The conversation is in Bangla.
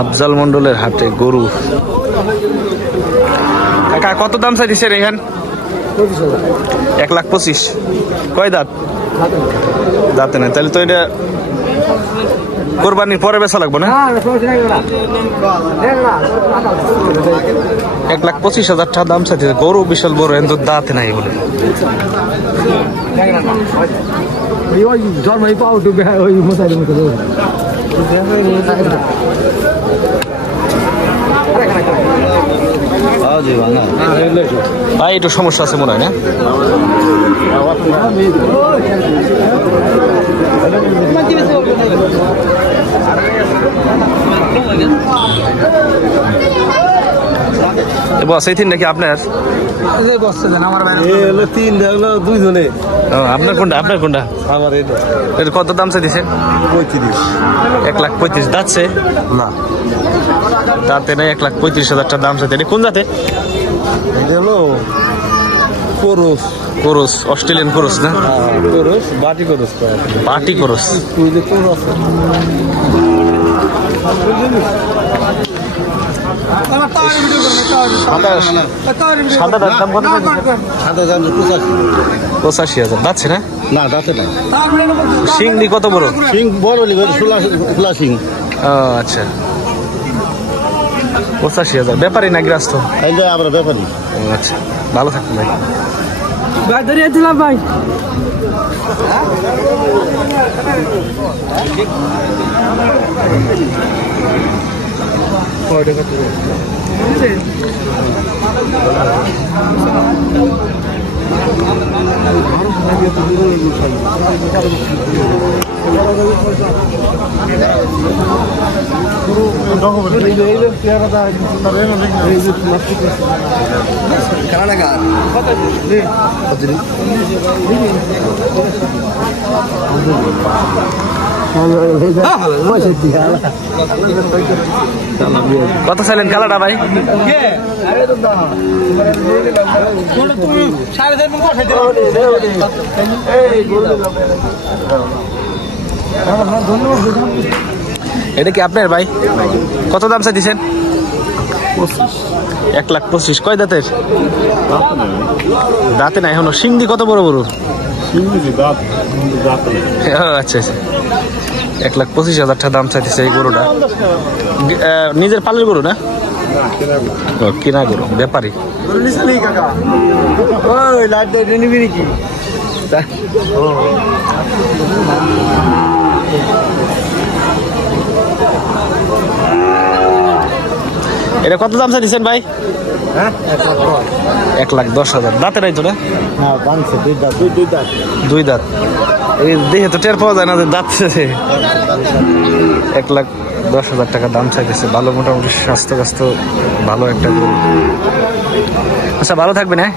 আফজাল মন্ডলের হাটে গরু। কাকা কত দাম চাইছেন এখান? 1,25,000। কয় দাঁত? দাঁতে নাই, তাহলে তো এটা কোরবানির পরে বেচা লাগবে না? 1,25,000 টাকা দাম চাইছে। গরু বিশাল বড়, কিন্তু দাঁতে নাই বলে। ভাই একটু সমস্যা আছে মনে হয় না? বস এই তিনটা কি আপনার? আপনার কোনটা? আপনার কোনটা? আমার। কত দাম চাইছেন? 1,35,000। যাচ্ছে না, দাঁতে নেই। 1,35,000 টাকা দাম চাইছে। কোন জাতে? কোরস। কোরস, অস্ট্রেলিয়ান কোরস না? কোরস, বাটি কোরস। বাটি কোরস। সাদা দাম কত? 85,000। যাচ্ছে না? না, যাচ্ছে না। সিংড়ি কত বড়? সিং বড়, খোলা সিং। আচ্ছা, 85,000। ব্যাপারী না গৃহস্থ? আমরা ব্যাপারী। আচ্ছা, ভালো থাকবেন ভাই। ভাই ধরিয়ে দিলাম ভাই। কত চাইলেন কালাটা ভাই? এটা কি আপনার ভাই? কত দাম চাইছেন? 1,25,000। কয় দাঁতের? দাঁতে নাই এখনো। সিংড়ি কত বড় বড়? আচ্ছা আচ্ছা, 1,25,000 টাকা দাম চাইতেছে এই গরুটা। নিজের পালের গরু না? কিনা গরু, ব্যাপারী। এটা কত দাম চাইছেন ভাই? 1,10,000। দাঁতে নাই তো না? দুই দাঁত। এই দেখে তো টের পাওয়া যায় না যে দাঁত। 1,10,000 টাকা দাম চাইতেছে। ভালো, মোটামুটি স্বাস্থ্য ভালো একটা গরু। আচ্ছা, ভালো থাকবেন হ্যাঁ।